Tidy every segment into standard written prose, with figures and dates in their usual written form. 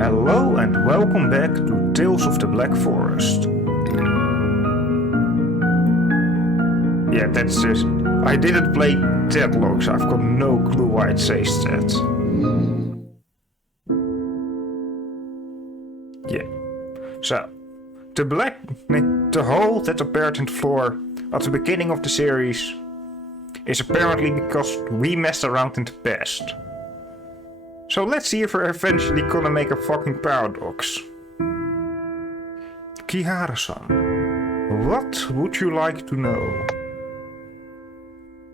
Hello and welcome back to Tales of the Black Forest. Yeah, that's just... I didn't play that long, so I've got no clue why it says that. Yeah. So, the hole that appeared in the floor at the beginning of the series is apparently because we messed around in the past. So let's see if we're eventually gonna make a fucking paradox. Kihara-san, what would you like to know?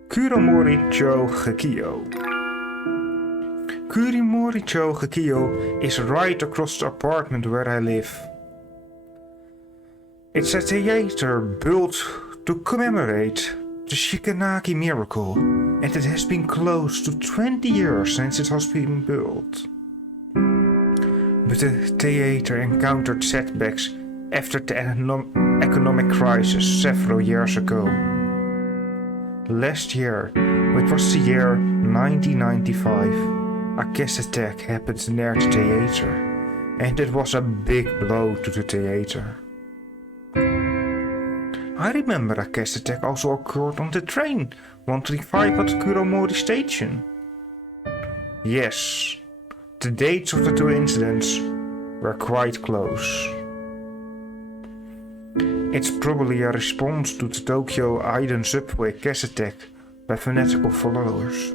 Kurimori-cho Gekiyo. Kurimori-cho Gekiyo is right across the apartment where I live. It's a theater built to commemorate the Shikanaki miracle, and it has been closed to 20 years since it has been built. But the theater encountered setbacks after the economic crisis several years ago. Last year, which was the year 1995, a gas attack happened near the theater, and it was a big blow to the theater. I remember a gas attack also occurred on the train 135 at Kuromori Station. Yes, the dates of the two incidents were quite close. It's probably a response to the Tokyo Aiden subway gas attack by fanatical followers.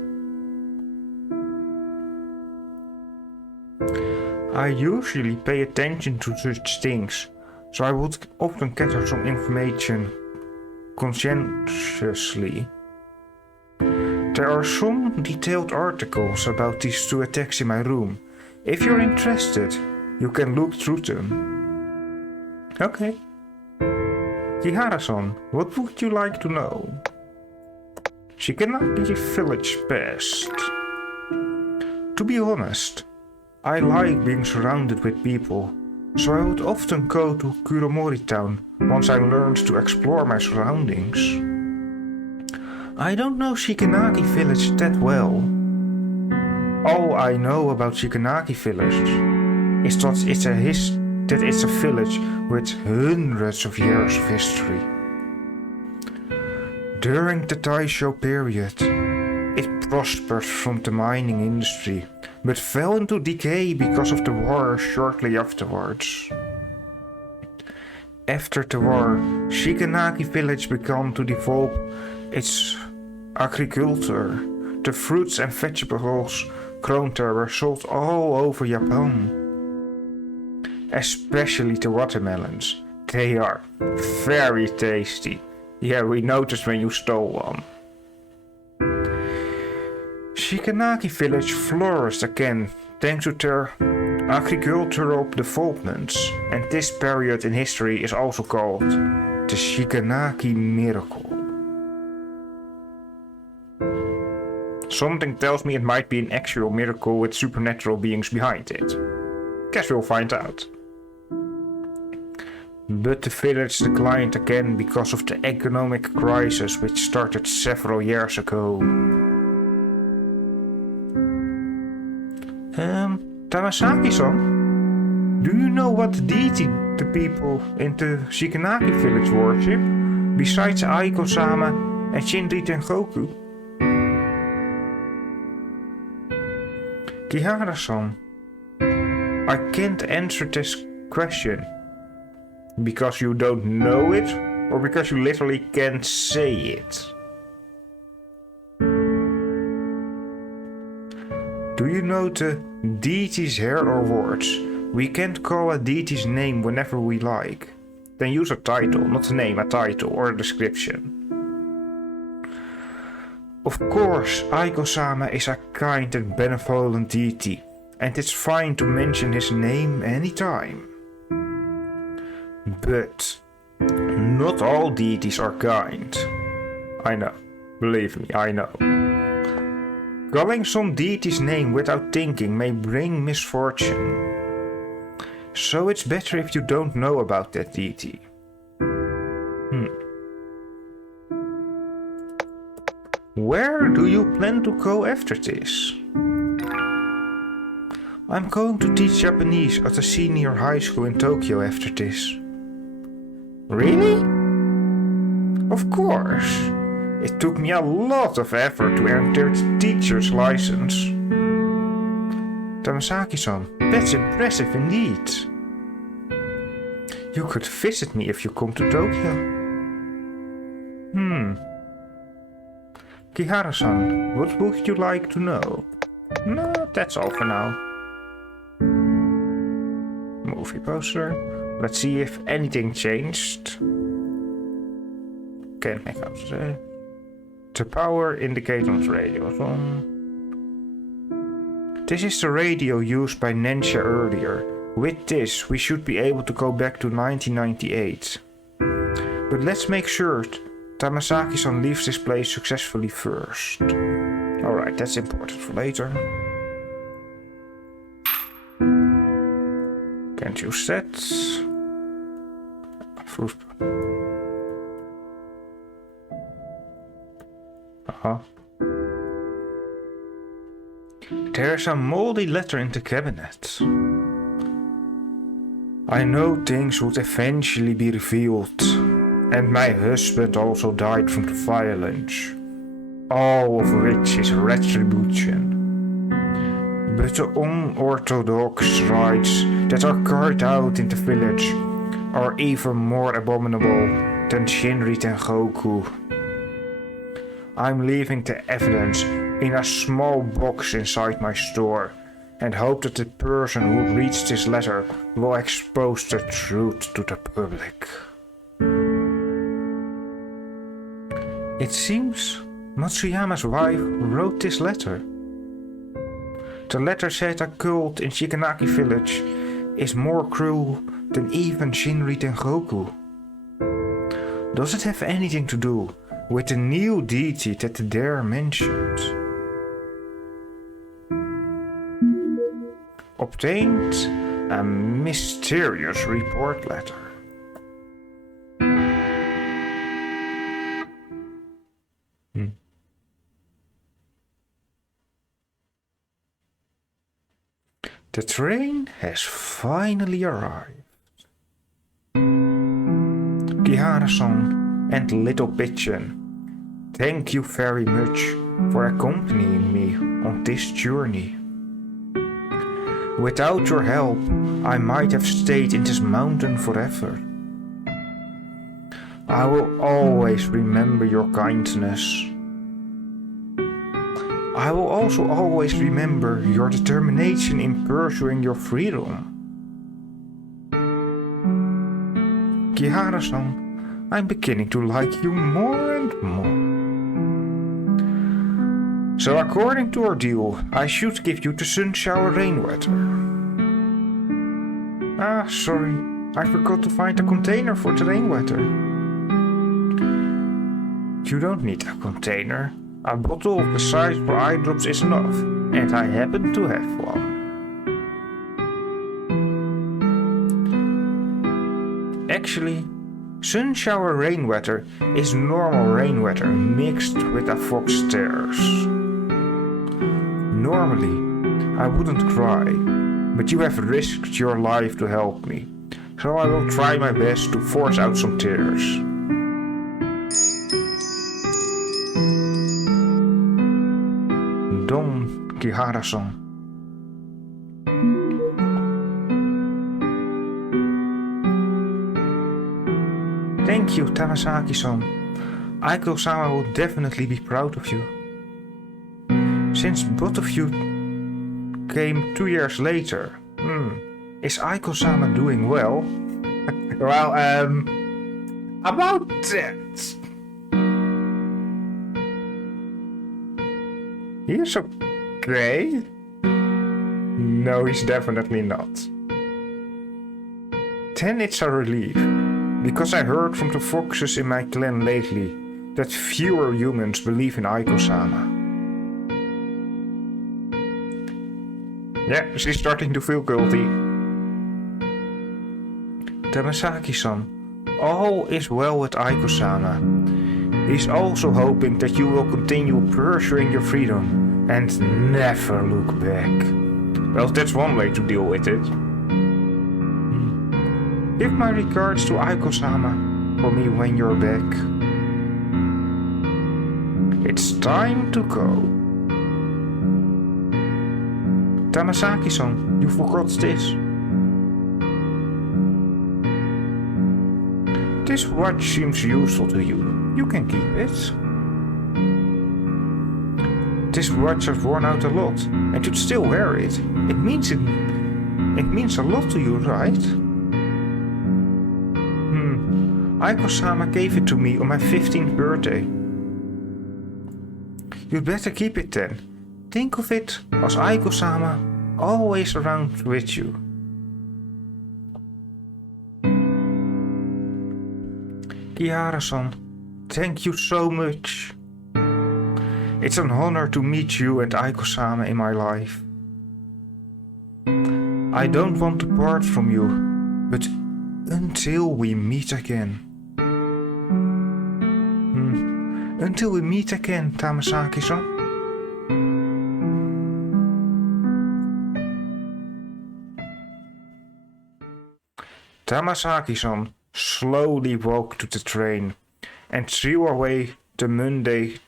I usually pay attention to such things, so I would often gather some information conscientiously. There are some detailed articles about these two attacks in my room. If you're interested, you can look through them. Okay. Kihara-san, what would you like to know? Shikanaki village past. To be honest, I like being surrounded with people, so I would often go to Kuromori town once I learned to explore my surroundings. I don't know Shikanaki village that well. All I know about Shikanaki village is that it's a village with hundreds of years of history. During the Taisho period, it prospered from the mining industry, but fell into decay because of the war shortly afterwards. After the war, Shikanaki village began to develop its agriculture. The fruits and vegetables grown there were sold all over Japan. Especially the watermelons. They are very tasty. Yeah, we noticed when you stole one. Shikanaki village flourished again thanks to their agricultural developments, and this period in history is also called the Shikanaki miracle. Something tells me it might be an actual miracle with supernatural beings behind it. Guess we'll find out. But the village declined again because of the economic crisis which started several years ago. Tamasaki-san, do you know what deity the people in the Shikanaki village worship, besides Aiko-sama and Shinri Tengoku? Kihara-san, I can't answer this question. Because you don't know it, or because you literally can't say it? Do you know the deity's hair or words? We can't call a deity's name whenever we like. Then use a title, not a name, a title or a description. Of course, Aiko-sama is a kind and benevolent deity, and it's fine to mention his name anytime. But not all deities are kind. I know, believe me, I know. Calling some deity's name without thinking may bring misfortune. So it's better if you don't know about that deity. Where do you plan to go after this? I'm going to teach Japanese at a senior high school in Tokyo after this. Really? Of course. It took me a lot of effort to earn their teacher's license. Tamasaki-san, that's impressive indeed. You could visit me if you come to Tokyo. Kihara-san, what would you like to know? No, that's all for now. Movie poster. Let's see if anything changed. Can't make out the power indicator on the radio is on. This is the radio used by Nensha earlier. With this, we should be able to go back to 1998. But let's make sure Tamasaki-san leaves this place successfully first. Alright, that's important for later. Can't use that. Fruit. There's a moldy letter in the cabinet. I know things would eventually be revealed, and my husband also died from the violence, all of which is retribution. But the unorthodox rites that are carried out in the village are even more abominable than Shinri Tengoku. I'm leaving the evidence in a small box inside my store and hope that the person who reads this letter will expose the truth to the public. It seems Matsuyama's wife wrote this letter. The letter said a cult in Shikanaki village is more cruel than even Shinri Tengoku. Does it have anything to do with the new deity that the dare mentioned? Obtained a mysterious report letter. The train has finally arrived. Kihara-san and Little Pigeon, thank you very much for accompanying me on this journey. Without your help, I might have stayed in this mountain forever. I will always remember your kindness. I will also always remember your determination in pursuing your freedom. Kihara-san, I'm beginning to like you more and more. So according to our deal, I should give you the sun shower rainwater. Ah, sorry, I forgot to find a container for the rainwater. You don't need a container. A bottle of the size for eye drops is enough, and I happen to have one. Actually, sun shower rainwater is normal rainwater mixed with a fox tears. Normally, I wouldn't cry, but you have risked your life to help me, so I will try my best to force out some tears. Don Kihara-san. Thank you, Tamasaki-san. Aiko-sama will definitely be proud of you. Since both of you came 2 years later, is Aiko-sama doing well? Well, about that. He's okay. No, he's definitely not. Then it's a relief, because I heard from the foxes in my clan lately that fewer humans believe in Aiko-sama. Yeah, she's starting to feel guilty. Tamasaki-san, all is well with Aiko-sama. He's also hoping that you will continue pursuing your freedom and never look back. Well, that's one way to deal with it. Give my regards to Aiko-sama for me when you're back. It's time to go. Tamasaki-san, you forgot this. This watch seems useful to you. You can keep it. This watch has worn out a lot, and you'd still wear it. It means a lot to you, right? Aiko-sama gave it to me on my 15th birthday. You'd better keep it then. Think of it as Aiko-sama always around with you. Kihara-san, thank you so much. It's an honor to meet you and Aiko-sama in my life. I don't want to part from you, but until we meet again. Until we meet again, Tamasaki-san. Tamasaki-san slowly walked to the train and threw away the mundane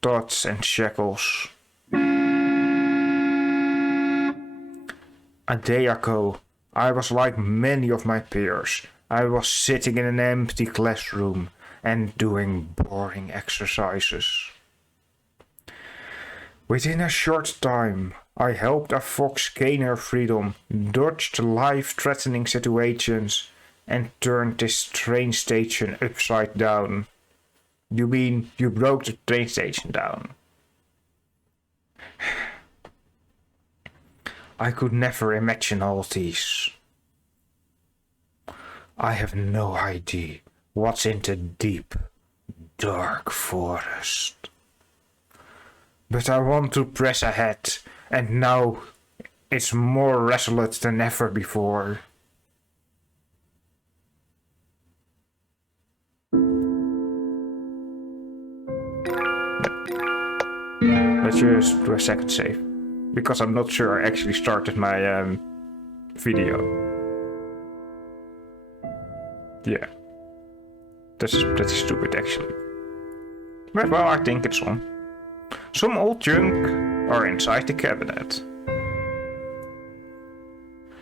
thoughts and shackles. A day ago, I was like many of my peers. I was sitting in an empty classroom and doing boring exercises. Within a short time, I helped a fox gain her freedom, dodged life-threatening situations, and turned this train station upside down. You mean you broke the train station down? I could never imagine all these. I have no idea what's in the deep, dark forest. But I want to press ahead, and now it's more resolute than ever before. Let's just do a second save, because I'm not sure I actually started my video. Yeah, that's stupid actually. But well, I think it's on. Some old junk are inside the cabinet.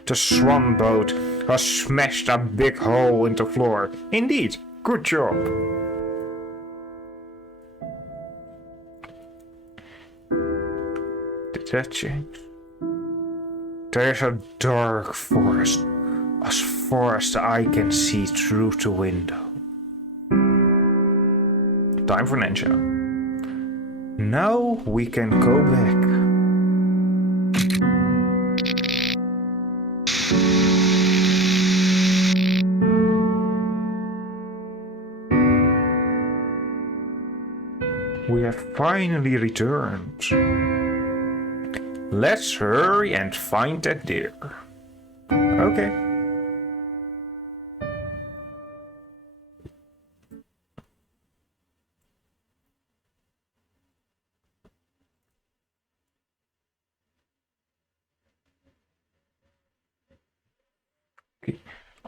The swan boat has smashed a big hole in the floor. Indeed, good job. Did that change? There's a dark forest, as far as the eye can see through the window. Time for Ninja. Now we can go back. We have finally returned. Let's hurry and find that deer. Okay.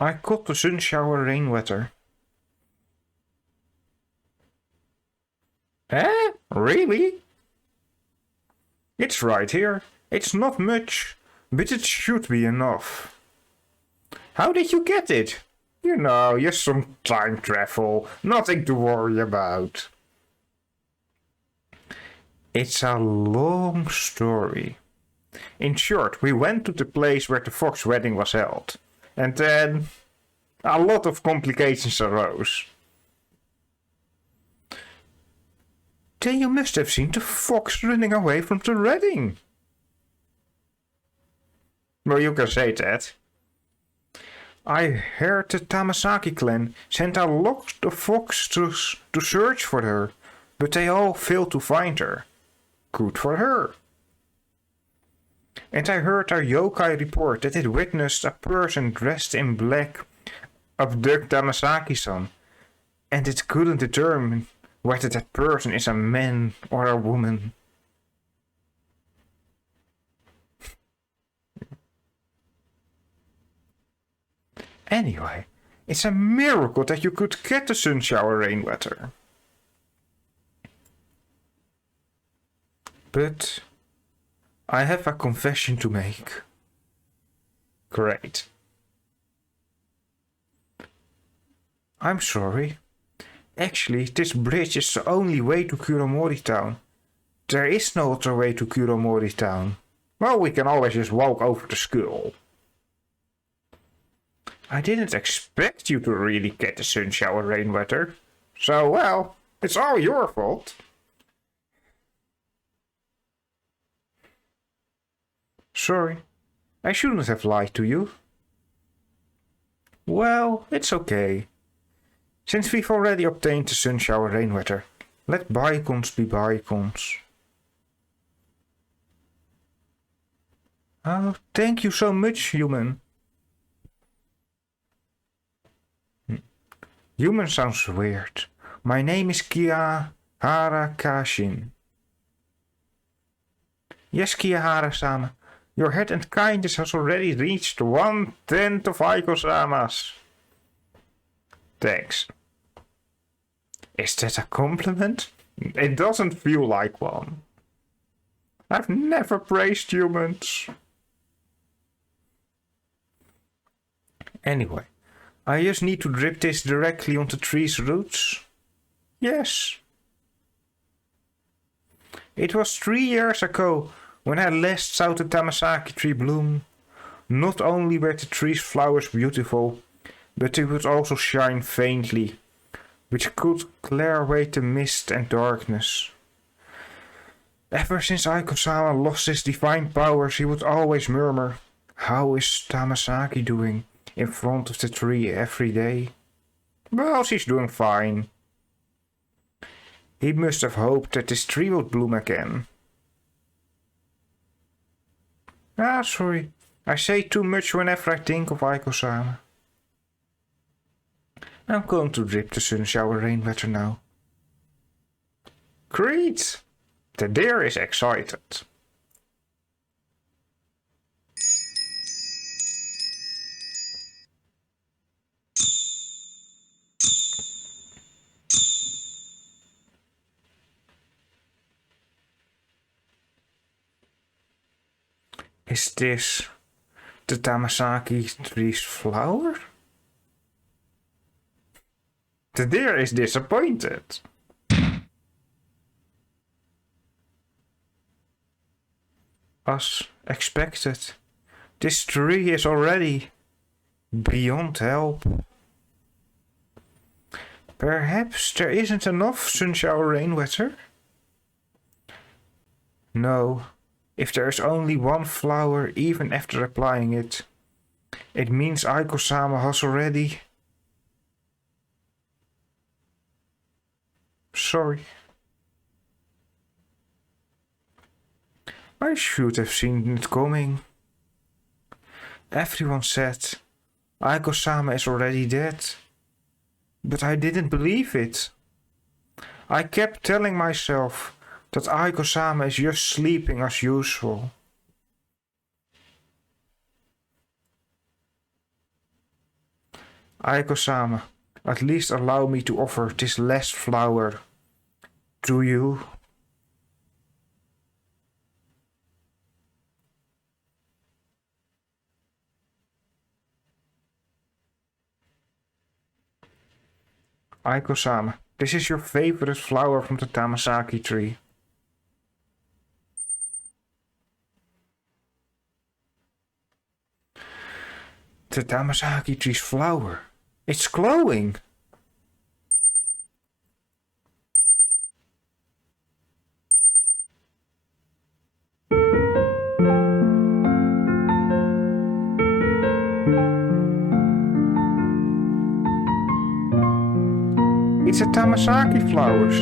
I caught the sun shower rainwater. Eh? Really? It's right here. It's not much, but it should be enough. How did you get it? You know, just some time travel. Nothing to worry about. It's a long story. In short, we went to the place where the fox wedding was held. And then a lot of complications arose. Then you must have seen the fox running away from the wedding. Well, you can say that. I heard the Tamasaki clan sent a lot of fox to search for her, but they all failed to find her. Good for her. And I heard our yokai report that it witnessed a person dressed in black abduct Tamasaki-san, and it couldn't determine whether that person is a man or a woman. Anyway, it's a miracle that you could get the sun shower rainwater. But I have a confession to make. Great. I'm sorry. Actually, this bridge is the only way to Kuromori Town. There is no other way to Kuromori Town. Well, we can always just walk over the school. I didn't expect you to really get the sun shower rainwater. So, well, it's all your fault. Sorry, I shouldn't have lied to you. Well, it's okay. Since we've already obtained the sun shower rainwater, let bygones be bygones. Oh, thank you so much, human. Human sounds weird. My name is Kiyahara Kashin. Yes, Kiyahara-sama. Your head and kindness has already reached 1/10 of Aiko-sama's. Thanks. Is that a compliment? It doesn't feel like one. I've never praised humans. Anyway, I just need to drip this directly onto trees' roots. Yes. It was 3 years ago when I last saw the Tamasaki tree bloom. Not only were the tree's flowers beautiful, but they would also shine faintly, which could clear away the mist and darkness. Ever since Aiko-sama lost his divine powers, he would always murmur, "How is Tamasaki doing?" in front of the tree every day. Well, she's doing fine. He must have hoped that this tree would bloom again. Ah, sorry. I say too much whenever I think of Aiko-sama. I'm going to drip the sun shower rainwater now. Great! The deer is excited. Is this the Tamasaki tree's flower? The deer is disappointed. As expected, this tree is already beyond help. Perhaps there isn't enough sun shower rainwater? No. If there is only one flower, even after applying it, it means Aiko-sama has already... Sorry. I should have seen it coming. Everyone said Aiko-sama is already dead, but I didn't believe it. I kept telling myself that Aiko-sama is just sleeping as usual. Aiko-sama, at least allow me to offer this last flower to you. Aiko-sama, this is your favorite flower from the Tamasaki tree. The Tamasaki tree's flower. It's glowing. It's the Tamasaki flowers.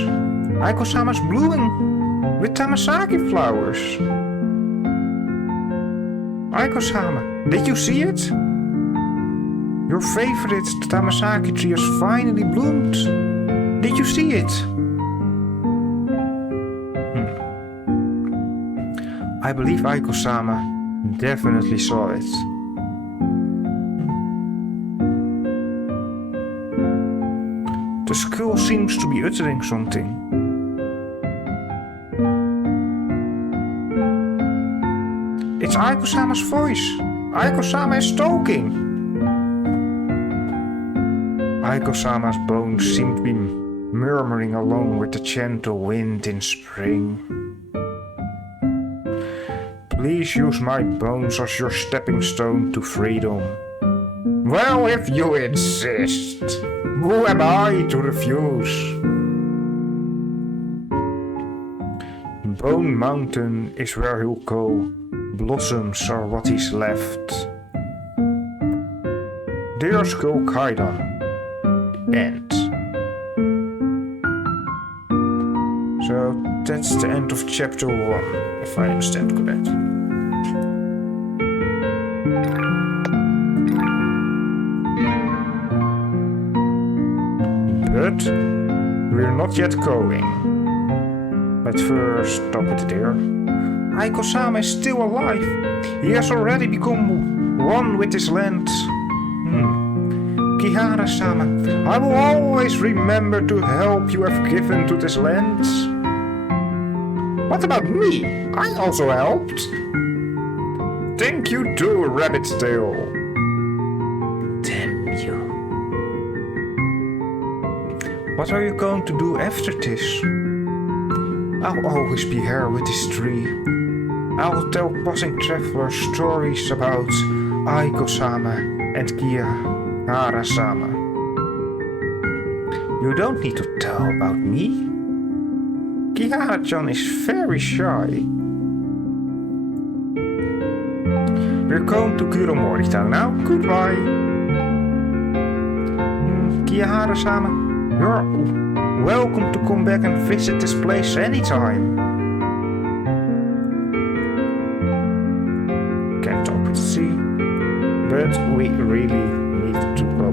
Aiko-sama's blooming with Tamasaki flowers. Aiko-sama, did you see it? Your favorite Tamasaki tree has finally bloomed. Did you see it? I believe Aiko-sama definitely saw it. The skull seems to be uttering something. It's Aiko-sama's voice. Aiko-sama is talking. Aiko-sama's bones seem to be murmuring along with the gentle wind in spring. Please use my bones as your stepping stone to freedom. Well, if you insist. Who am I to refuse? Bone Mountain is where he'll go. Blossoms are what is left. There's Skull Kaidan. End. So that's the end of chapter 1, if I understand correct. But we're not yet going. Let's first stop it there. Aiko-sama is still alive. He has already become one with his land. Kihara-sama, I will always remember to help you have given to this land. What about me? I also helped. Thank you too, Rabbit's Tail. Damn you. What are you going to do after this? I'll always be here with this tree. I'll tell passing travelers stories about Aiko-sama and Kihara-sama. You don't need to tell about me. Kihara-chan is very shy. We're going to Kuromori Town now. Goodbye. Kihara-sama, you're welcome to come back and visit this place anytime. Can't talk with the sea, but we really need to go.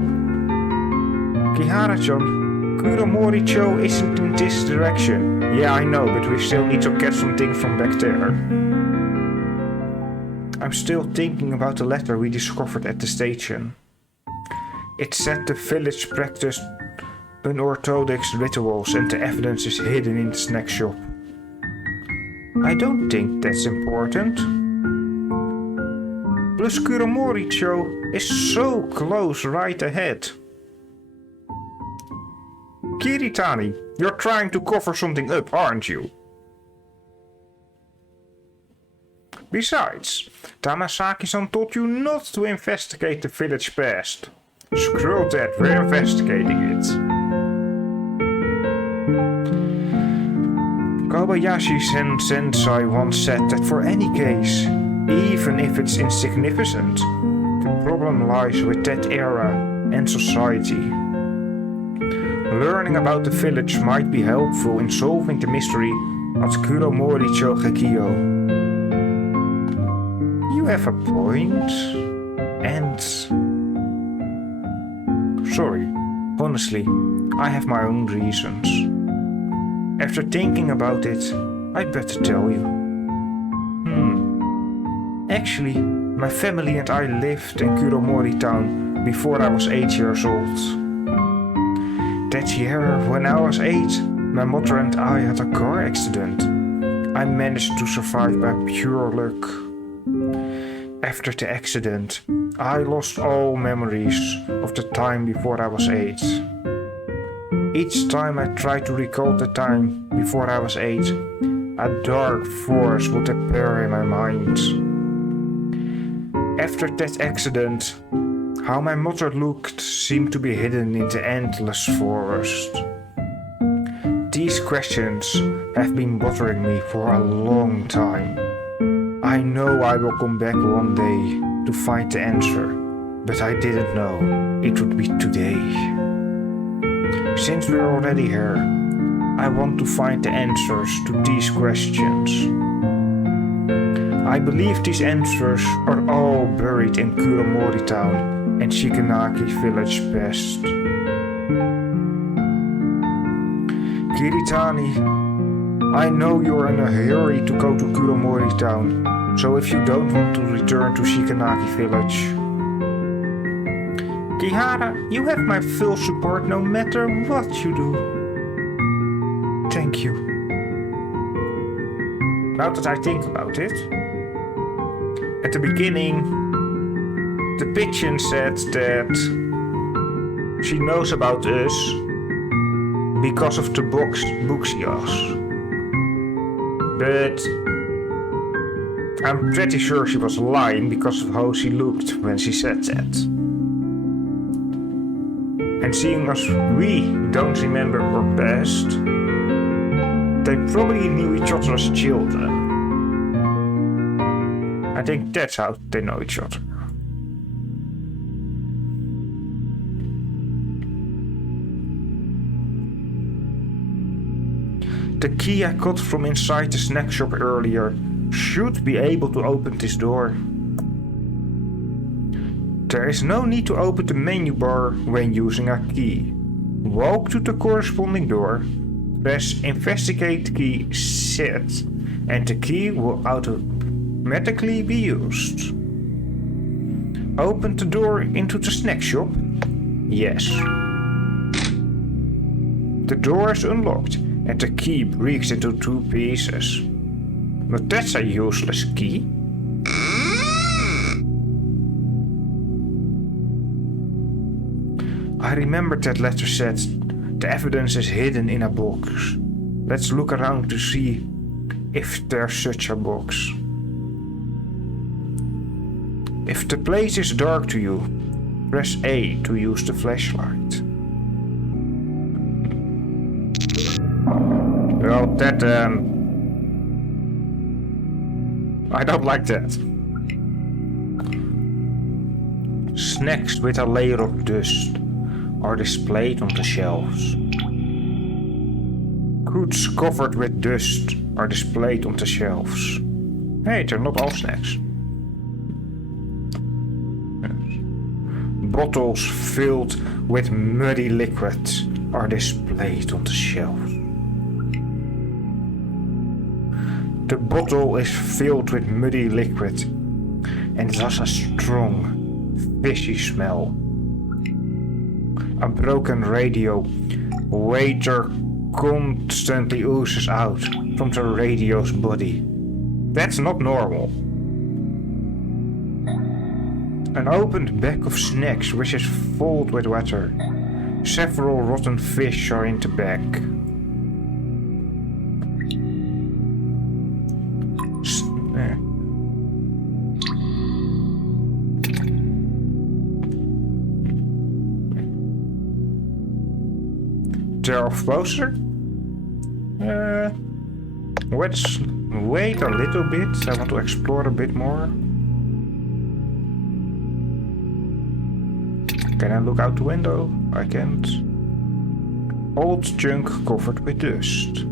Kihara-chan, Kuromori-cho isn't in this direction. Yeah, I know, but we still need to get something from back there. I'm still thinking about the letter we discovered at the station. It said the village practiced unorthodox rituals and the evidence is hidden in the snack shop. I don't think that's important. Plus Kuromori-cho is so close right ahead. Kiritani, you're trying to cover something up, aren't you? Besides, Tamasaki-san told you not to investigate the village past. Screw that, we're investigating it. Kobayashi Sensei once said that for any case, even if it's insignificant, the problem lies with that era and society. Learning about the village might be helpful in solving the mystery at Kuromori-cho Gekio. You have a point, and... Sorry, honestly, I have my own reasons. After thinking about it, I'd better tell you. Actually, my family and I lived in Kuromori Town before I was 8 years old. That year, when I was 8, my mother and I had a car accident. I managed to survive by pure luck. After the accident, I lost all memories of the time before I was 8. Each time I tried to recall the time before I was 8, a dark force would appear in my mind. After that accident, how my mother looked seemed to be hidden in the endless forest. These questions have been bothering me for a long time. I know I will come back one day to find the answer, but I didn't know it would be today. Since we're already here, I want to find the answers to these questions. I believe these answers are all buried in Kuromori Town and Shikanaki village past. Kiritani, I know you're in a hurry to go to Kuromori Town, so if you don't want to return to Shikanaki village, Kihara, you have my full support no matter what you do. Thank you. Now that I think about it, at the beginning, the pigeon said that she knows about us because of the books she has. But I'm pretty sure she was lying because of how she looked when she said that. And seeing as we don't remember our past, they probably knew each other as children. I think that's how they know each other. The key I got from inside the snack shop earlier should be able to open this door. There is no need to open the menu bar when using a key. Walk to the corresponding door, press investigate key set, and the key will automatically be used. Open the door into the snack shop? Yes. The door is unlocked and the key breaks into 2 pieces. But that's a useless key. I remember that letter said the evidence is hidden in a box. Let's look around to see if there's such a box. If the place is dark to you, press A to use the flashlight. Well, that I don't like that. Snacks with a layer of dust are displayed on the shelves. Goods covered with dust are displayed on the shelves. Hey, they're not all snacks. Bottles filled with muddy liquids are displayed on the shelves. The bottle is filled with muddy liquid and it has a strong, fishy smell. A broken radio water constantly oozes out from the radio's body. That's not normal. An opened bag of snacks which is filled with water. Several rotten fish are in the bag. There of poster? Let's wait a little bit. I want to explore a bit more. Can I look out the window? I can't. Old junk covered with dust.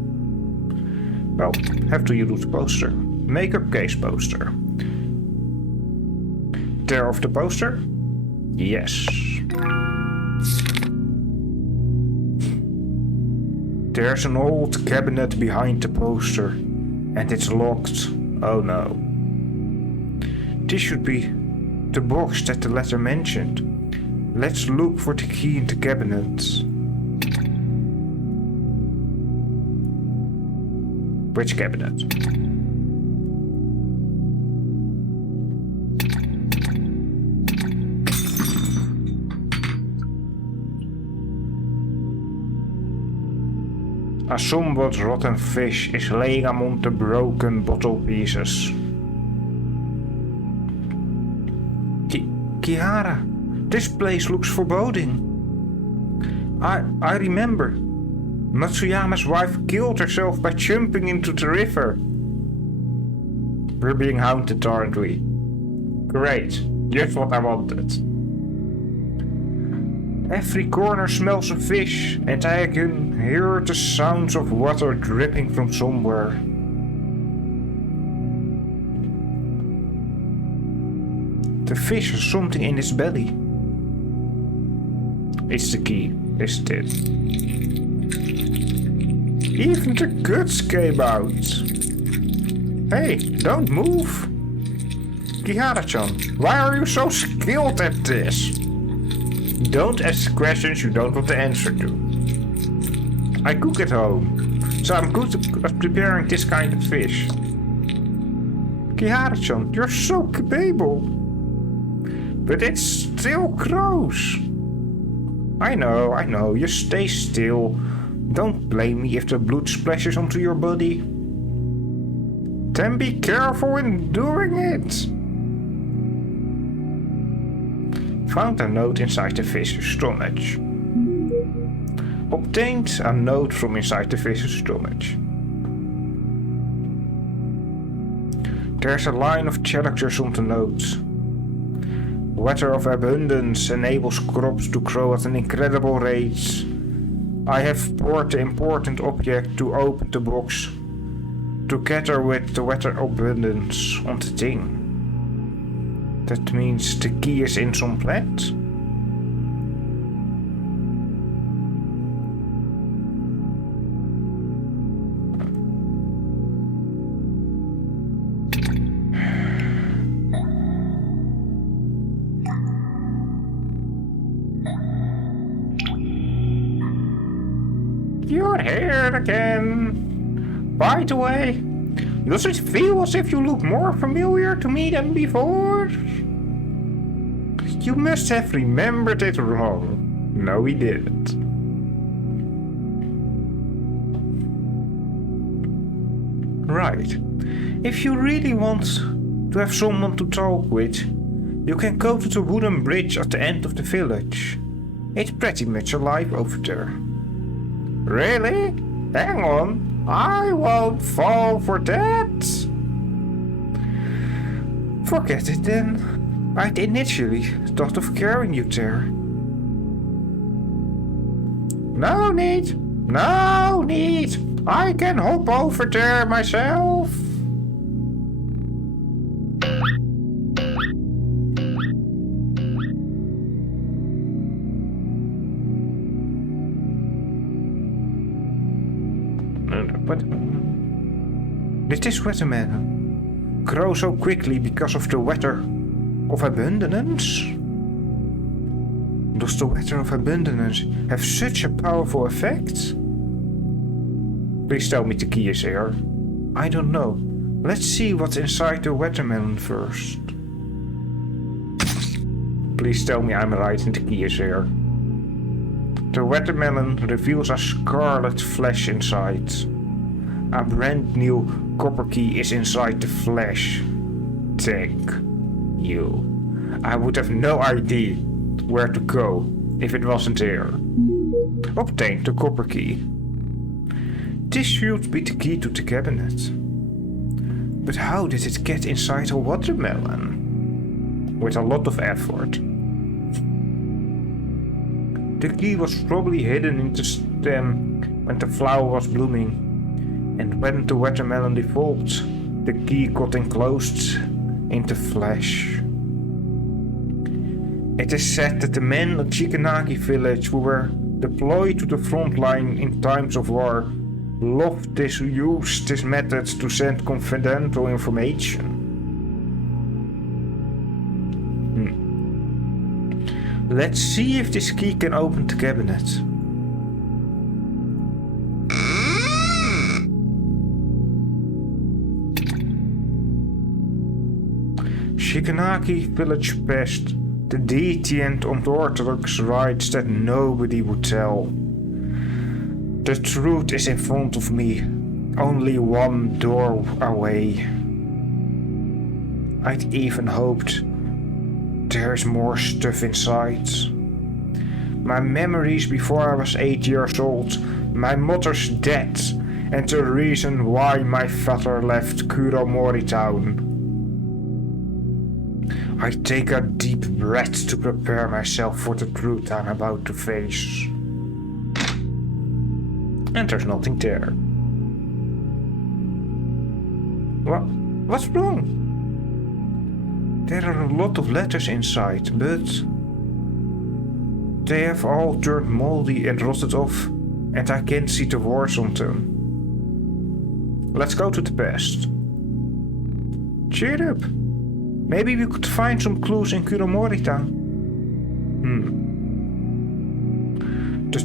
Well, have to use the poster. Makeup case poster. There of the poster? Yes. There's an old cabinet behind the poster, and it's locked. Oh no. This should be the box that the letter mentioned. Let's look for the key in the cabinet. Which cabinet? A somewhat rotten fish is laying among the broken bottle pieces. Kihara, this place looks foreboding. I remember. Matsuyama's wife killed herself by jumping into the river. We're being haunted, aren't we? Great, just what I wanted. Every corner smells of fish, and I can hear the sounds of water dripping from somewhere. The fish has something in its belly. It's the key, isn't it? Even the guts came out. Hey, don't move. Kihara-chan, why are you so skilled at this? Don't ask questions you don't want the answer to. I cook at home, so I'm good at preparing this kind of fish. Kiharu-chan, you're so capable. But it's still gross. I know, you stay still. Don't blame me if the blood splashes onto your body. Then be careful in doing it. Found a note inside the fish's stomach. Obtained a note from inside the fish's stomach. There's a line of characters on the note. Weather of abundance enables crops to grow at an incredible rate. I have brought the important object to open the box, together with the weather abundance on the thing. That means the key is in some plant? You're here again. By the way, does it feel as if you look more familiar to me than before? You must have remembered it wrong. No, we didn't. Right. If you really want to have someone to talk with, you can go to the wooden bridge at the end of the village. It's pretty much alive over there. Really? Hang on. I won't fall for that. Forget it then. I'd initially thought of carrying you there. No need. No need. I can hop over there myself. What? Did this watermelon grow so quickly because of the weather of abundance? Does the weather of abundance have such a powerful effect? Please tell me the key is here. I don't know. Let's see what's inside the watermelon first. Please tell me I'm right and the key is here. The watermelon reveals a scarlet flesh inside. A brand new copper key is inside the flesh. Thank you. I would have no idea where to go if it wasn't here. Obtain the copper key. This should be the key to the cabinet. But how did it get inside a watermelon? With a lot of effort. The key was probably hidden in the stem when the flower was blooming. And when the watermelon developed, the key got enclosed in the flesh. It is said that the men at Shikanaki village who were deployed to the front line in times of war loved to use this method to send confidential information. Let's see if this key can open the cabinet. Shikanaki village pest, the deity and unorthodox rites that nobody would tell. The truth is in front of me, only one door away. I'd even hoped there's more stuff inside. My memories before I was 8 years old, my mother's death, and the reason why my father left Kuromori town. I take a deep breath to prepare myself for the truth I'm about to face. And there's nothing there. What's wrong? There are a lot of letters inside, but they have all turned moldy and rotted off, and I can't see the words on them. Let's go to the past. Cheer up. Maybe we could find some clues in Kuromori town.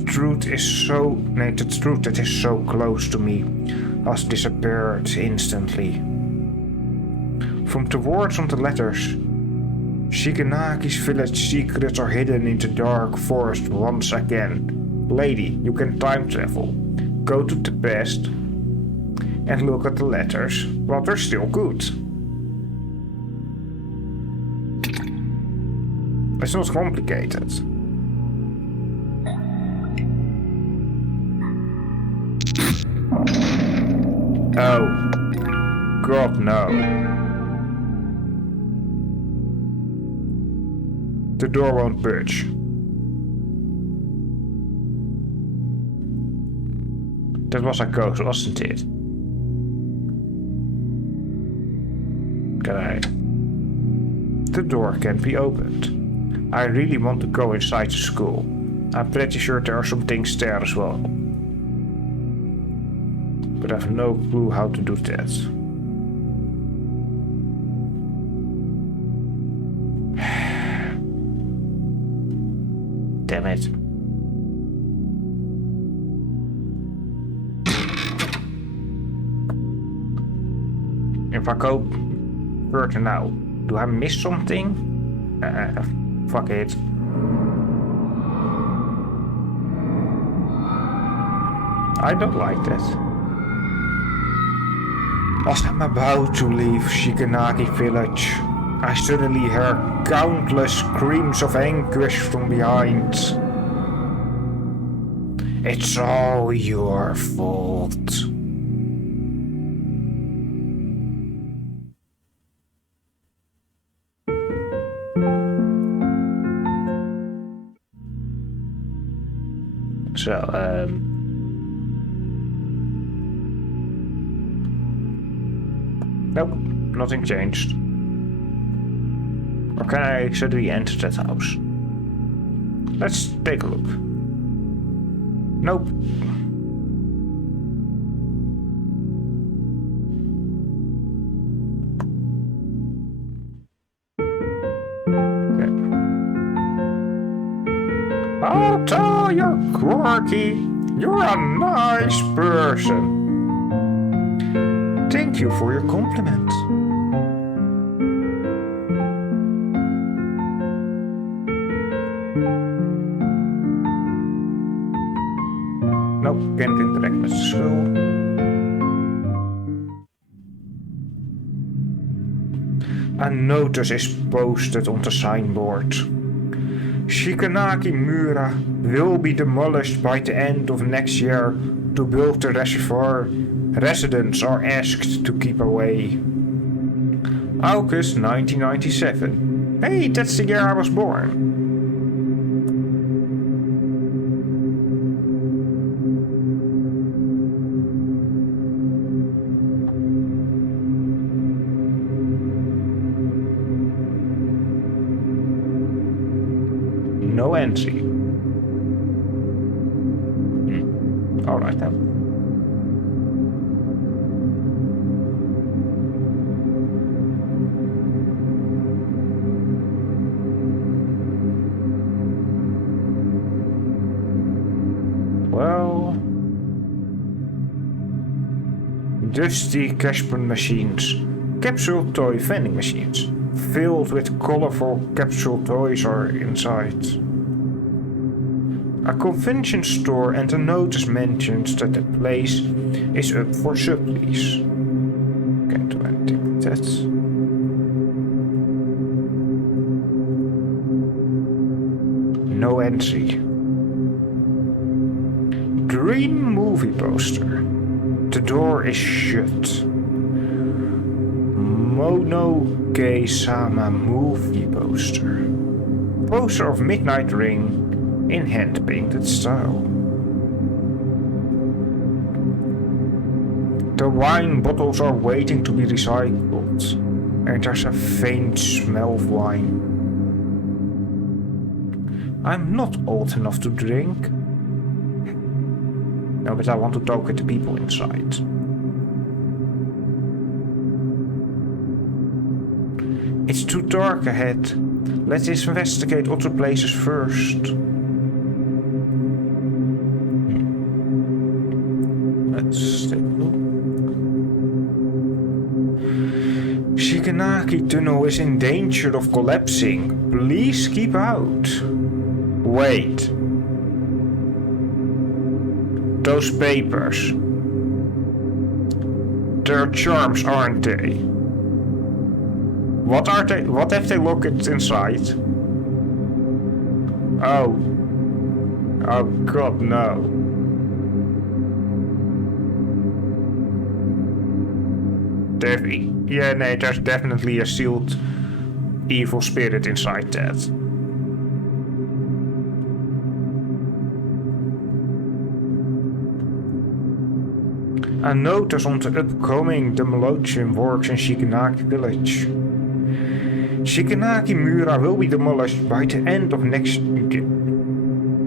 the truth that is so close to me has disappeared instantly. From the words on the letters, Shikanaki's village secrets are hidden in the dark forest once again. Lady, you can time travel. Go to the past and look at the letters while they're still good. It's not complicated. Oh. God, no. The door won't budge. That was a ghost, wasn't it? The door can't be opened. I really want to go inside the school. I'm pretty sure there are some things there as well. But I have no clue how to do that. Damn it. If I go further now, do I miss something? Fuck it. I don't like that. As I'm about to leave Shikanaki village, I suddenly hear countless screams of anguish from behind. It's all your fault. So, nope, nothing changed. Or can I suddenly enter that house? Let's take a look. Nope. Okay. I'll tell you, Quirky, you're a nice person. Thank you for your compliment. Nope, can't interact with the school. A notice is posted on the signboard. Shikanaki Mura will be demolished by the end of next year to build the reservoir. Residents are asked to keep away. August 1997. Hey, that's the year I was born. No entry. Alright then. Well, dusty Casper machines, capsule toy vending machines, filled with colorful capsule toys are inside. A convention store and a notice mentions that the place is up for sublease. Can't do anything with that. No entry. Dream movie poster. The door is shut. Monoge-sama movie poster. Poster of Midnight Ring in hand-painted style. The wine bottles are waiting to be recycled, and there's a faint smell of wine. I'm not old enough to drink. No, but I want to talk with the people inside. It's too dark ahead. Let's investigate other places first. Shikanaki tunnel is in danger of collapsing. Please keep out. Wait. Those papers. They're charms, aren't they? What are they? What have they looked inside? Oh. Oh god, no. Yeah, no, there's definitely a sealed evil spirit inside that. A notice on the upcoming demolition works in Shikanaki village. Shikanaki Mura will be demolished by the end of next year.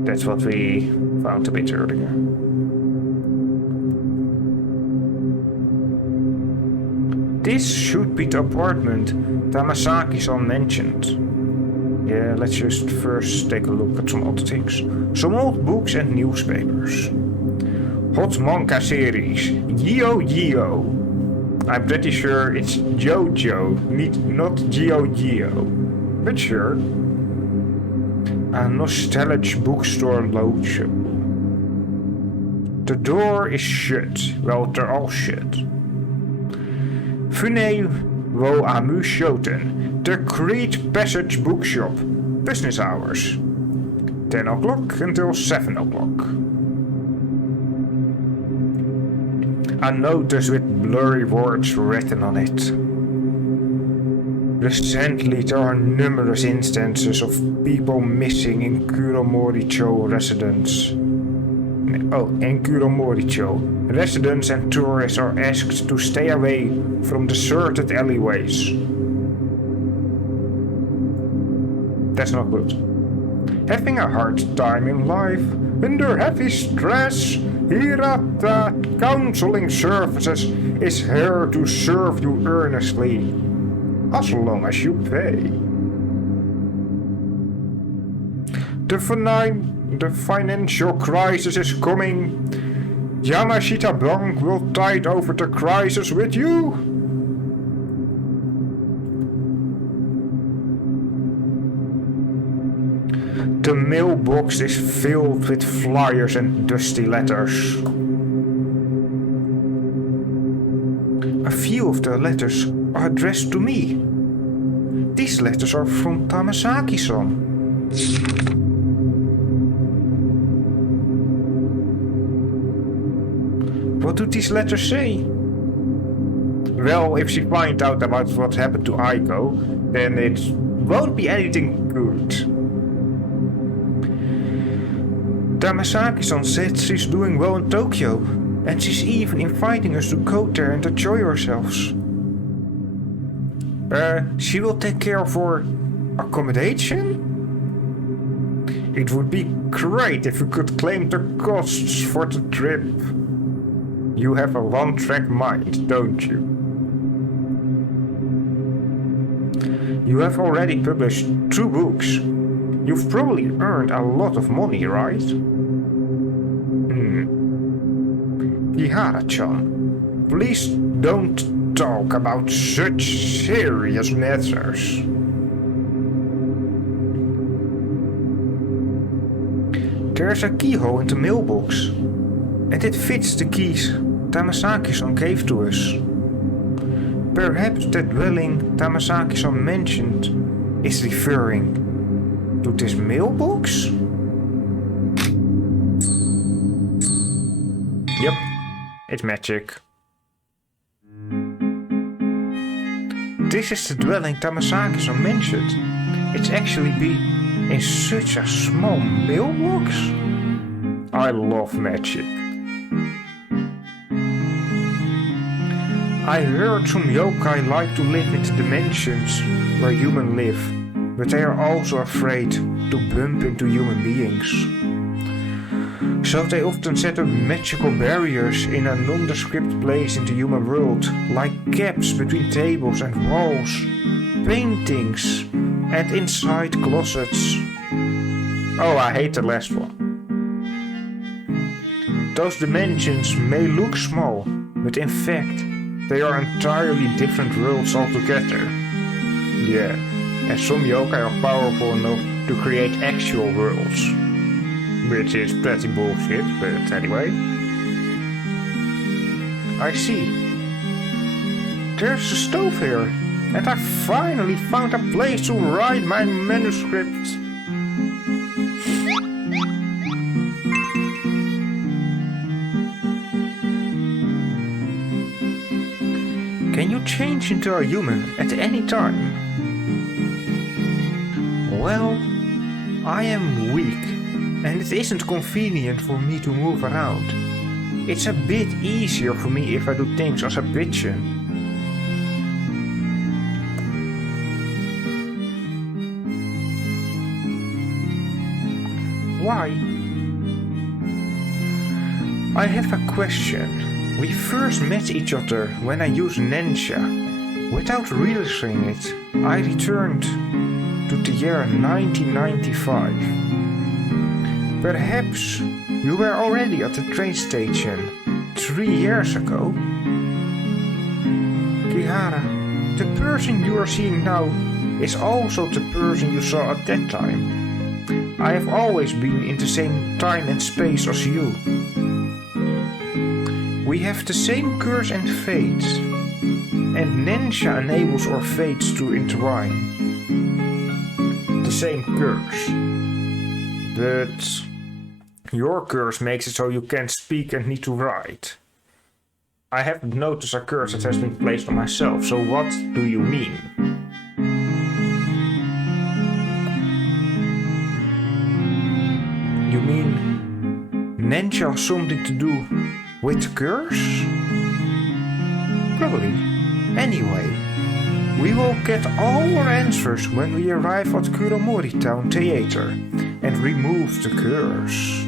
That's what we found a bit earlier. This should be the apartment Tamasaki-san mentioned. Yeah, let's just first take a look at some old things. Some old books and newspapers. Hot manga series, Geo. I'm pretty sure it's JoJo, not Geo. But sure. A nostalgic bookstore logo. The door is shut. Well, they're all shut. Funei wo amu shoten, the Creed Passage Bookshop, business hours, 10 o'clock until 7 o'clock. A notice with blurry words written on it. Recently there are numerous instances of people missing in Kuromori-cho residence. In Kuromori-cho, residents and tourists are asked to stay away from deserted alleyways. That's not good. Having a hard time in life, under heavy stress, Hirata Counseling Services is here to serve you earnestly, as long as you pay. The financial crisis is coming. Yamashita Bank will tide over the crisis with you. The mailbox is filled with flyers and dusty letters. A few of the letters are addressed to me. These letters are from Tamasaki-san. What do these letters say? Well, if she finds out about what happened to Aiko, then it won't be anything good. Tamasaki-san said she's doing well in Tokyo, and she's even inviting us to go there and enjoy ourselves. She will take care of our accommodation? It would be great if we could claim the costs for the trip. You have a one-track mind, don't you? You have already published 2 books. You've probably earned a lot of money, right? Ihara-chan, please don't talk about such serious matters. There's a keyhole in the mailbox, and it fits the keys Tamasaki-san gave to us. Perhaps the dwelling Tamasaki-san mentioned is referring to this mailbox? Yep, it's magic. This is the dwelling Tamasaki-san mentioned. It's actually be in such a small mailbox. I love magic. I heard some yokai like to live in the dimensions where humans live, but they are also afraid to bump into human beings. So they often set up magical barriers in a nondescript place in the human world, like gaps between tables and walls, paintings, and inside closets. Oh, I hate the last one. Those dimensions may look small, but in fact, They are entirely different worlds altogether. Yeah, and some yokai are powerful enough to create actual worlds. Which is pretty bullshit, but anyway. I see. There's a stove here, and I finally found a place to write my manuscript. Can you change into a human at any time? Well, I am weak, and it isn't convenient for me to move around. It's a bit easier for me if I do things as a pigeon. Why? I have a question. We first met each other when I used Nensha. Without realizing it, I returned to the year 1995. Perhaps you were already at the train station 3 years ago? Kihara, the person you are seeing now is also the person you saw at that time. I have always been in the same time and space as you. We have the same curse and fate, and Nensha enables our fates to intertwine. The same curse. But your curse makes it so you can't speak and need to write. I haven't noticed a curse that has been placed on myself, so what do you mean? You mean Nensha has something to do with the curse? Probably. Anyway, we will get all our answers when we arrive at Kuromori Town Theater and remove the curse.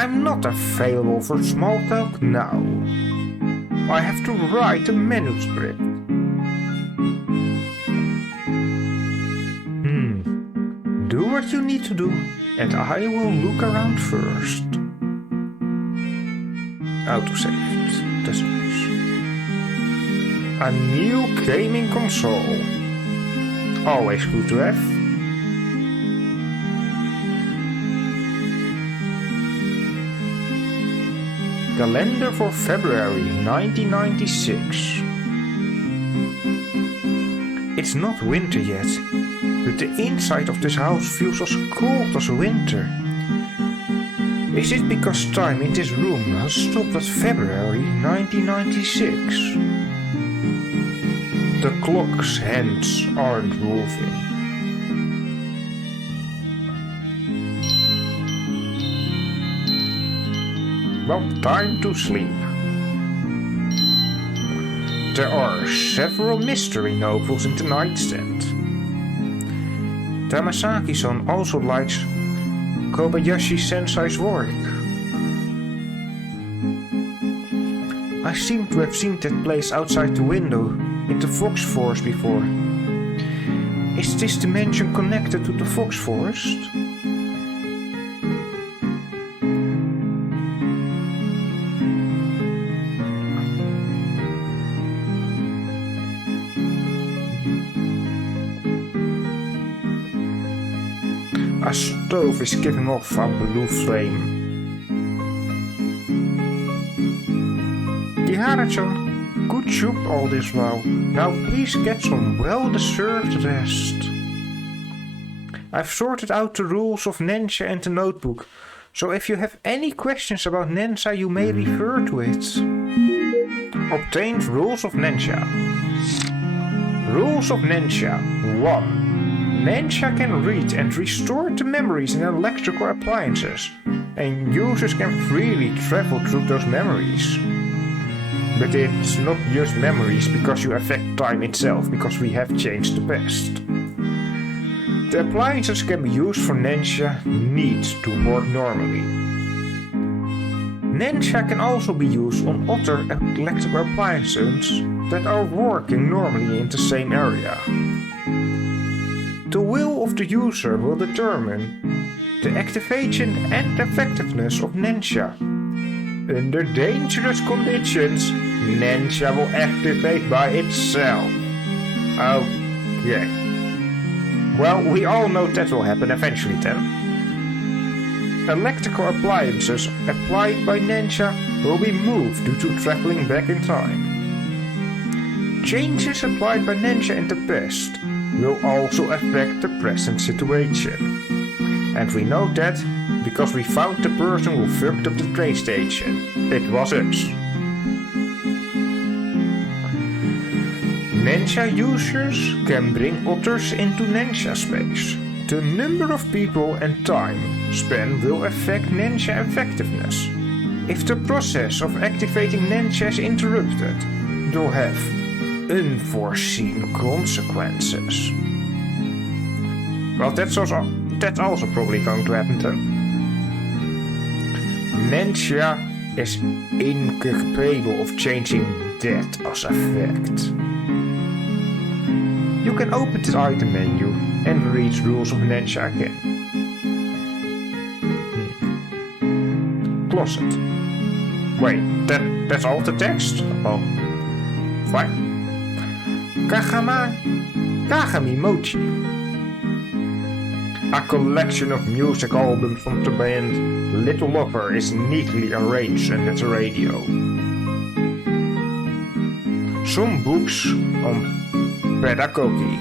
I'm not available for small talk now. I have to write a manuscript. Do what you need to do, and I will look around first. Autosaved. That's nice. A new gaming console. Always good to have. Calendar for February 1996. It's not winter yet, but the inside of this house feels as cold as winter. Is it because time in this room has stopped at February 1996? The clock's hands aren't moving. Well, time to sleep. There are several mystery novels in the nightstand. Tamasaki-san also likes Kobayashi Sensei's work. I seem to have seen that place outside the window in the Fox Forest before. Is this dimension connected to the Fox Forest? A stove is giving off a blue flame. Kihara-chan, good job all this while. Now please get some well-deserved rest. I've sorted out the rules of Nensha and the notebook, so if you have any questions about Nensha you may refer to it. Obtained Rules of Nensha. Rules of Nensha 1. Nensha can read and restore the memories in electrical appliances, and users can freely travel through those memories. But it's not just memories because you affect time itself, because we have changed the past. The appliances can be used for Nensha need to work normally. Nensha can also be used on other electrical appliances that are working normally in the same area. The will of the user will determine the activation and effectiveness of Nensha. Under dangerous conditions, Ninja will activate by itself. Okay. Well, we all know that will happen eventually then. Electrical appliances applied by Ninja will be moved due to traveling back in time. Changes applied by Ninja in the past will also affect the present situation. And we know that because we found the person who fucked up the train station. It was us. Ninja users can bring others into Ninja space. The number of people and time span will affect Ninja effectiveness. If the process of activating Ninja is interrupted, it will have unforeseen consequences. Well, that's also probably going to happen then. Ninja is incapable of changing that as a fact. You can open this item menu and read rules of Ninja again. Closet. Wait, that's all the text? Oh, fine. Kagami Mochi. A collection of music albums from the band Little Lover is neatly arranged under the radio. Some books on pedagogy.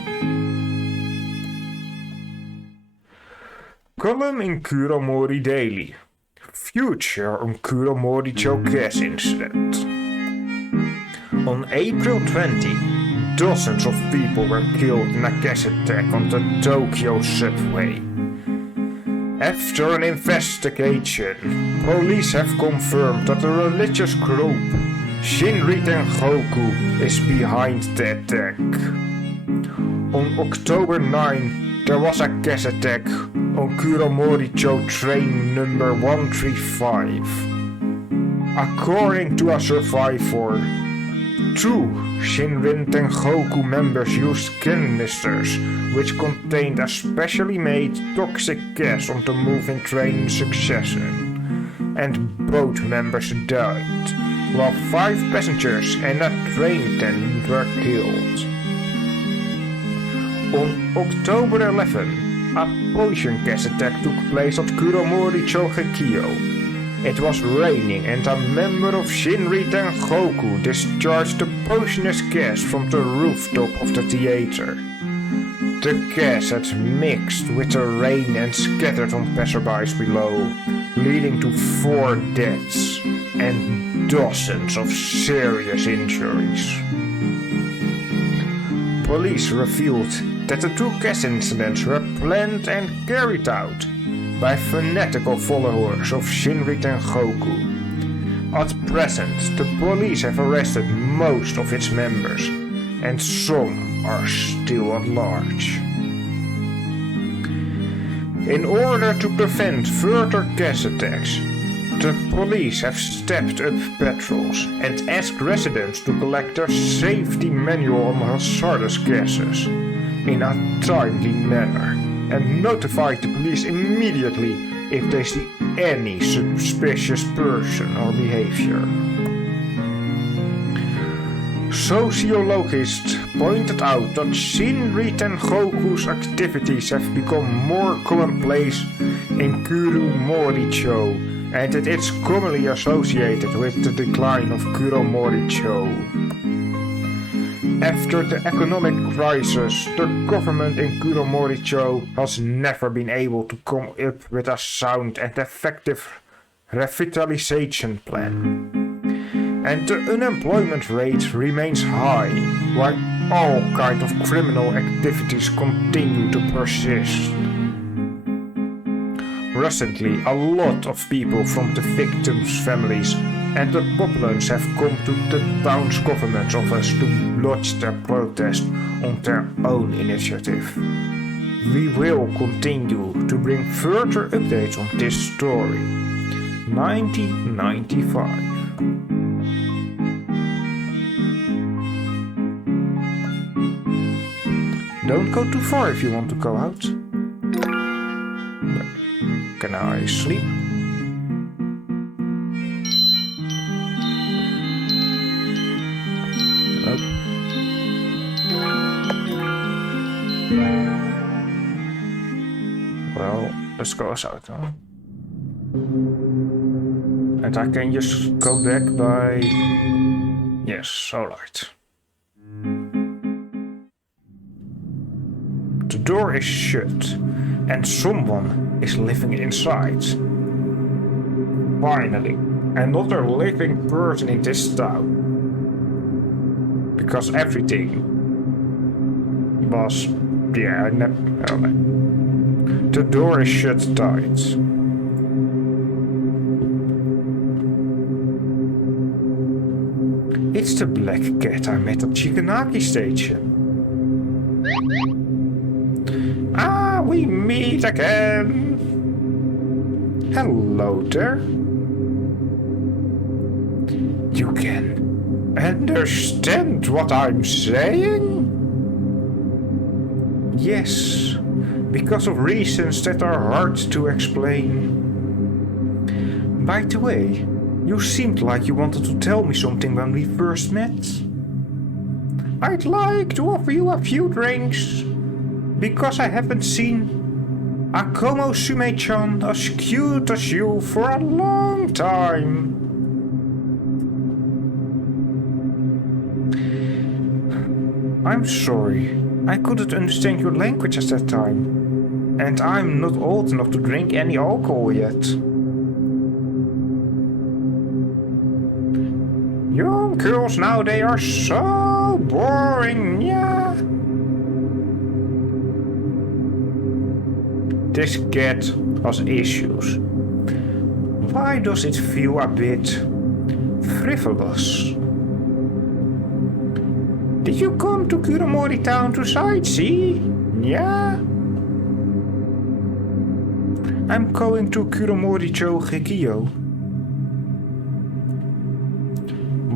Column in Kuromori Daily. Future on Kuromori Choke's incident. On April 20, dozens of people were killed in a gas attack on the Tokyo subway. After an investigation, police have confirmed that the religious group Shinri Tengoku is behind the attack. On October 9, there was a gas attack on Kuromori-cho train number 135. According to a survivor, 2 Shinrin Tengoku members used canisters which contained a specially made toxic gas on the moving train in succession, and both members died, while 5 passengers and a train attendant were killed. On October 11, a poison gas attack took place at Kuromori-cho Gekyo. It was raining and a member of Shinri Tengoku discharged the poisonous gas from the rooftop of the theater. The gas had mixed with the rain and scattered on passersby below, leading to 4 deaths and dozens of serious injuries. Police revealed that the 2 gas incidents were planned and carried out by fanatical followers of Shinri Tengoku. At present, the police have arrested most of its members, and some are still at large. In order to prevent further gas attacks, the police have stepped up patrols and asked residents to collect their safety manual on hazardous gases in a timely manner, and notify the police immediately if they see any suspicious person or behavior. Sociologists pointed out that Shinri Tengoku's activities have become more commonplace in Kuromori-cho, and that it's commonly associated with the decline of Kuromori-cho. After the economic crisis, the government in Kuromori-cho has never been able to come up with a sound and effective revitalization plan. And the unemployment rate remains high, while all kinds of criminal activities continue to persist. Recently, a lot of people from the victims' families and the populace have come to the town's government office to lodge their protest on their own initiative. We will continue to bring further updates on this story. 1995. Don't go too far if you want to go out. Can I sleep? brightness goes out, huh? And I can just go back by... Yes, alright. The door is shut, and someone is living inside. Finally, another living person in this town. Because everything was... Yeah, the door is shut tight. It's the black cat I met at Shikanaki station. Ah, we meet again. Hello there. You can understand what I'm saying? Yes, because of reasons that are hard to explain. By the way, you seemed like you wanted to tell me something when we first met. I'd like to offer you a few drinks, because I haven't seen Akomo Sume-chan as cute as you for a long time. I'm sorry, I couldn't understand your language at that time, and I'm not old enough to drink any alcohol yet. Young girls nowadays are so boring, yeah. This cat has issues. Why does it feel a bit frivolous? Did you come to Kuromori Town to sightsee? Yeah? I'm going to Kuromori-cho Gekio.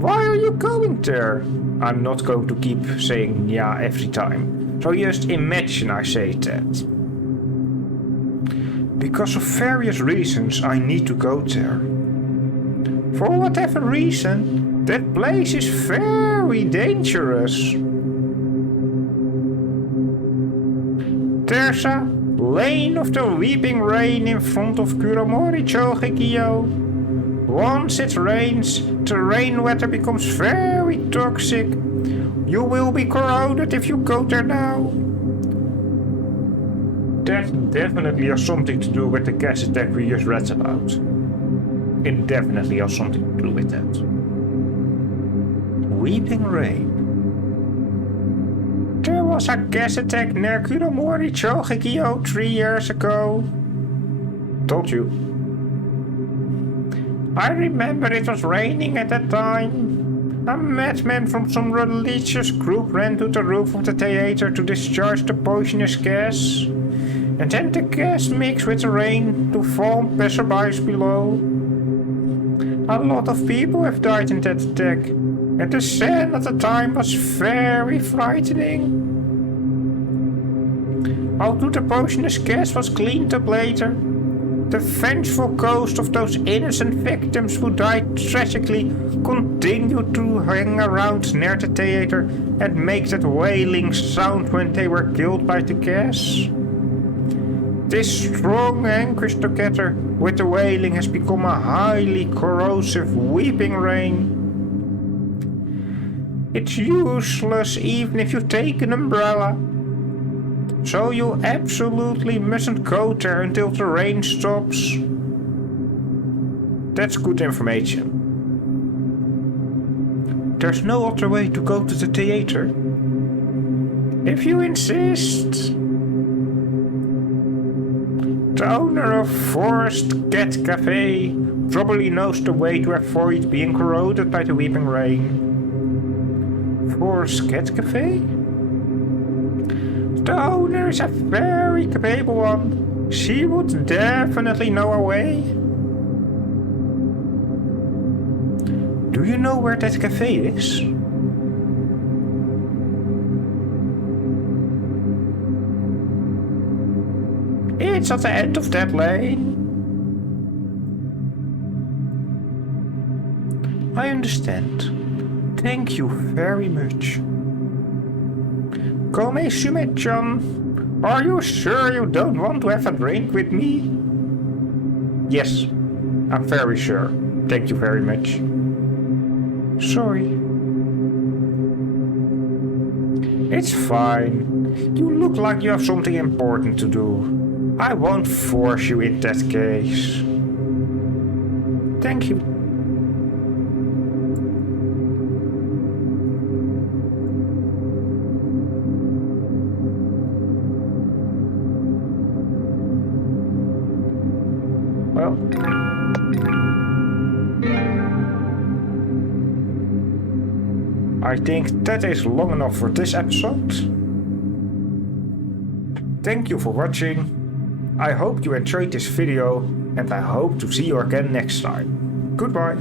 Why are you going there? I'm not going to keep saying yeah every time. So just imagine I say that. Because of various reasons I need to go there. For whatever reason, that place is very dangerous. There's a lane of the weeping rain in front of Kuromori-cho Gekio. Once it rains, the rainwater becomes very toxic. You will be corroded if you go there now. That definitely has something to do with the gas attack we just read about. It definitely has something to do with that. Weeping rain. There was a gas attack near Kuromori-cho Gekio 3 years ago. Told you. I remember it was raining at that time. A madman from some religious group ran to the roof of the theater to discharge the poisonous gas. And then the gas mixed with the rain to form passerbys below. A lot of people have died in that attack, and the scene at the time was very frightening. Although the poisonous gas was cleaned up later, the vengeful ghosts of those innocent victims who died tragically continued to hang around near the theater and make that wailing sound when they were killed by the gas. This strong anguish together with the wailing has become a highly corrosive weeping rain. It's useless even if you take an umbrella. So you absolutely mustn't go there until the rain stops. That's good information. There's no other way to go to the theater. If you insist. The owner of Forest Cat Cafe probably knows the way to avoid being corroded by the weeping rain. Forest Cat Cafe? The owner is a very capable one. She would definitely know a way. Do you know where that cafe is? It's at the end of that lane. I understand. Thank you very much. Komi Sume-chan, Are you sure you don't want to have a drink with me? Yes, I'm very sure. Thank you very much. Sorry. It's fine. You look like you have something important to do. I won't force you in that case. Thank you. Well, I think that is long enough for this episode. Thank you for watching. I hope you enjoyed this video and I hope to see you again next time. Goodbye.